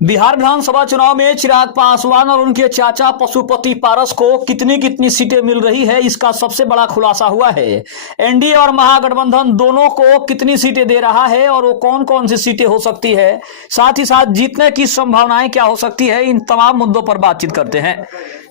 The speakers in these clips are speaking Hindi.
बिहार विधानसभा चुनाव में चिराग पासवान और उनके चाचा पशुपति पारस को कितनी कितनी सीटें मिल रही है, इसका सबसे बड़ा खुलासा हुआ है। एनडीए और महागठबंधन दोनों को कितनी सीटें दे रहा है और वो कौन कौन सी सीटें हो सकती है, साथ ही साथ जीतने की संभावनाएं क्या हो सकती है, इन तमाम मुद्दों पर बातचीत करते हैं।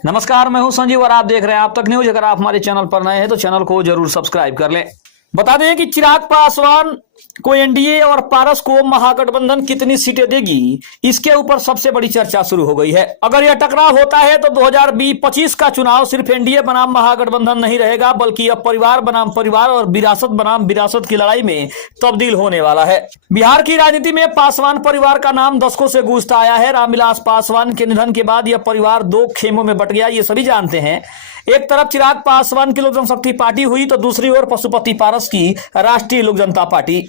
नमस्कार, मैं हूं संजीव और आप देख रहे हैं आप तक न्यूज। अगर आप हमारे चैनल पर नए हैं तो चैनल को जरूर सब्सक्राइब कर लें। बता दें कि चिराग पासवान को एनडीए और पारस को महागठबंधन कितनी सीटें देगी, इसके ऊपर सबसे बड़ी चर्चा शुरू हो गई है। अगर यह टकराव होता है तो 2025 का चुनाव सिर्फ एनडीए बनाम महागठबंधन नहीं रहेगा, बल्कि अब परिवार बनाम परिवार और विरासत बनाम विरासत की लड़ाई में तब्दील होने वाला है। बिहार की राजनीति में पासवान परिवार का नाम दशकों से गूंजता आया है। रामविलास पासवान के निधन के बाद यह परिवार दो खेमों में बट गया, ये सभी जानते हैं। एक तरफ चिराग पासवान की लोक जनशक्ति पार्टी हुई तो दूसरी ओर पशुपति पारस की राष्ट्रीय लोक जनता पार्टी।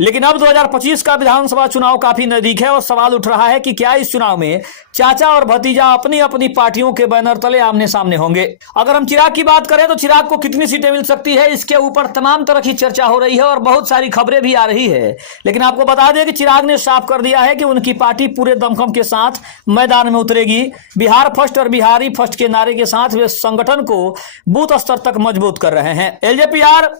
लेकिन अब 2025 का विधानसभा चुनाव काफी नजदीक है और सवाल उठ रहा है कि क्या इस चुनाव में चाचा और भतीजा अपनी अपनी पार्टियों के बैनर तले आमने सामने होंगे। अगर हम चिराग की बात करें तो चिराग को कितनी सीटें मिल सकती है, इसके ऊपर तमाम तरह की चर्चा हो रही है और बहुत सारी खबरें भी आ रही है। लेकिन आपको बता दें कि चिराग ने साफ कर दिया है कि उनकी पार्टी पूरे दमखम के साथ मैदान में उतरेगी। बिहार फर्स्ट और बिहारी फर्स्ट के नारे के साथ वे संगठन को बूथ स्तर तक मजबूत कर रहे हैं। एलजेपीआर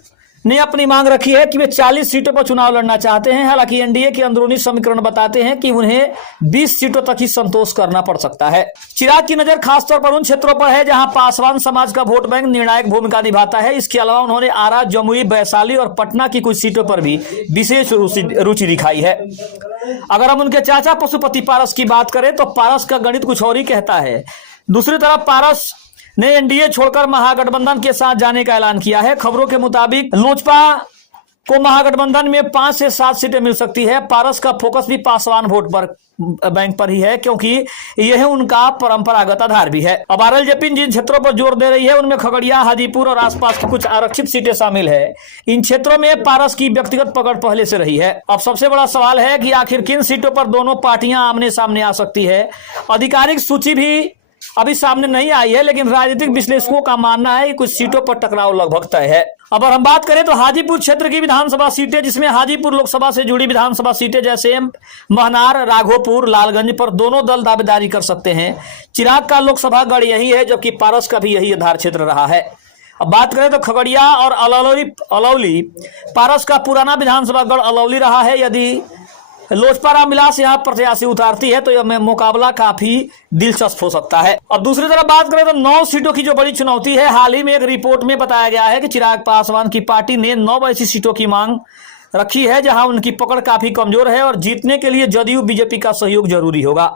ने अपनी मांग रखी है कि वे 40 सीटों पर चुनाव लड़ना चाहते हैं। हालांकि एनडीए के अंदरूनी समीकरण बताते हैं कि उन्हें 20 सीटों तक ही संतोष करना पड़ सकता है। चिराग की नजर खासतौर पर उन क्षेत्रों पर है जहां पासवान समाज का वोट बैंक निर्णायक भूमिका निभाता है। इसके अलावा उन्होंने आरा, जमुई, वैशाली और पटना की कुछ सीटों पर भी विशेष रुचि दिखाई है। अगर हम उनके चाचा पशुपति पारस की बात करें तो पारस का गणित कुछ और ही कहता है। दूसरी तरफ पारस ने एनडीए छोड़कर महागठबंधन के साथ जाने का ऐलान किया है। खबरों के मुताबिक लोजपा को महागठबंधन में 5 से 7 सीटें मिल सकती है। पारस का फोकस भी पासवान वोट पर बैंक पर ही है, क्योंकि यह उनका परंपरागत आधार भी है। अब आरएलजेपी जिन क्षेत्रों पर जोर दे रही है उनमें खगड़िया, हाजीपुर और आसपास की कुछ आरक्षित सीटें शामिल है। इन क्षेत्रों में पारस की व्यक्तिगत पकड़ पहले से रही है। अब सबसे बड़ा सवाल है कि आखिर किन सीटों पर दोनों पार्टियां आमने सामने आ सकती है। आधिकारिक सूची भी अभी सामने नहीं आई है, लेकिन राजनीतिक विश्लेषकों का मानना है कि कुछ सीटों पर टकराव लगभग तय है। अब अगर हम बात करें तो हाजीपुर क्षेत्र की विधानसभा सीटें, जिसमें हाजीपुर लोकसभा से जुड़ी विधानसभा सीटें जैसे महनार, राघोपुर, लालगंज पर दोनों दल दावेदारी कर सकते हैं। चिराग का लोकसभा गढ़ यही है, जबकि पारस का भी यही आधार क्षेत्र रहा है। अब बात करें तो खगड़िया और अलौली, पारस का पुराना विधानसभा गढ़ अलौली रहा है। यदि लोजपा रामविलास यहाँ प्रत्याशी उतारती है तो यह मुकाबला काफी दिलचस्प हो सकता है। और दूसरी तरफ बात करें तो 9 सीटों की जो बड़ी चुनौती है, हाल ही में एक रिपोर्ट में बताया गया है कि चिराग पासवान की पार्टी ने 9 ऐसी सीटों की मांग रखी है जहां उनकी पकड़ काफी कमजोर है और जीतने के लिए जदयू बीजेपी का सहयोग जरूरी होगा।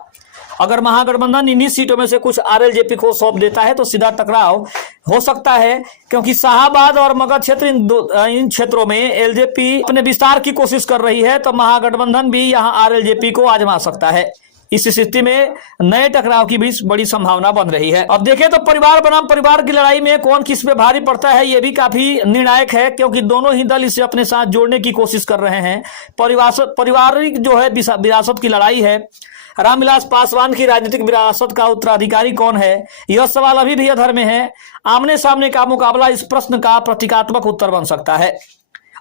अगर महागठबंधन इन्हीं सीटों में से कुछ आरएलजेपी को सौंप देता है तो सीधा टकराव हो सकता है, क्योंकि शाहाबाद और मगध क्षेत्र इन क्षेत्रों में एलजेपी अपने विस्तार की कोशिश कर रही है, तो महागठबंधन भी यहां आरएलजेपी को आजमा सकता है। इस स्थिति में नए टकराव की भी बड़ी संभावना बन रही है। अब देखें तो परिवार बनाम परिवार की लड़ाई में कौन किस पे भारी पड़ता है, यह भी काफी निर्णायक है, क्योंकि दोनों ही दल इसे अपने साथ जोड़ने की कोशिश कर रहे हैं। पारिवारिक जो है विरासत की लड़ाई है। रामविलास पासवान की राजनीतिक विरासत का उत्तराधिकारी कौन है, यह सवाल अभी भी अधर में है। आमने सामने का मुकाबला इस प्रश्न का प्रतीकात्मक उत्तर बन सकता है।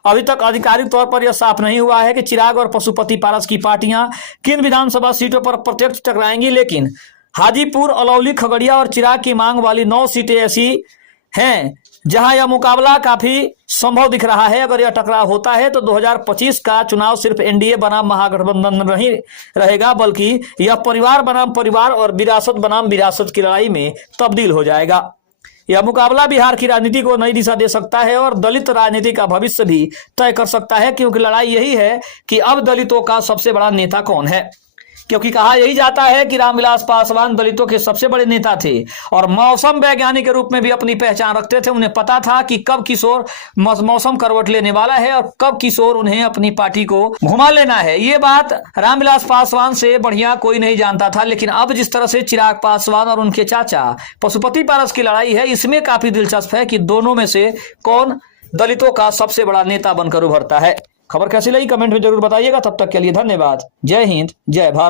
अभी तक आधिकारिक तौर पर यह साफ नहीं हुआ है कि चिराग और पशुपति पारस की पार्टियां किन विधानसभा सीटों पर प्रत्यक्ष टकराएंगी, लेकिन हाजीपुर, अलौली, खगड़िया और चिराग की मांग वाली 9 सीटें ऐसी हैं जहां यह मुकाबला काफी संभव दिख रहा है। अगर यह टकराव होता है तो 2025 का चुनाव सिर्फ एनडीए बनाम महागठबंधन नहीं रहेगा, बल्कि यह परिवार बनाम परिवार और विरासत बनाम विरासत की लड़ाई में तब्दील हो जाएगा। यह मुकाबला बिहार की राजनीति को नई दिशा दे सकता है और दलित राजनीति का भविष्य भी तय कर सकता है, क्योंकि लड़ाई यही है कि अब दलितों का सबसे बड़ा नेता कौन है। क्योंकि कहा यही जाता है कि रामविलास पासवान दलितों के सबसे बड़े नेता थे और मौसम वैज्ञानिक के रूप में भी अपनी पहचान रखते थे। उन्हें पता था कि कब किशोर मौसम करवट लेने वाला है और कब किशोर उन्हें अपनी पार्टी को घुमा लेना है। ये बात रामविलास पासवान से बढ़िया कोई नहीं जानता था। लेकिन अब जिस तरह से चिराग पासवान और उनके चाचा पशुपति पारस की लड़ाई है, इसमें काफी दिलचस्प है कि दोनों में से कौन दलितों का सबसे बड़ा नेता बनकर उभरता है। खबर कैसी लगी कमेंट में जरूर बताइएगा। तब तक के लिए धन्यवाद। जय हिंद, जय भारत।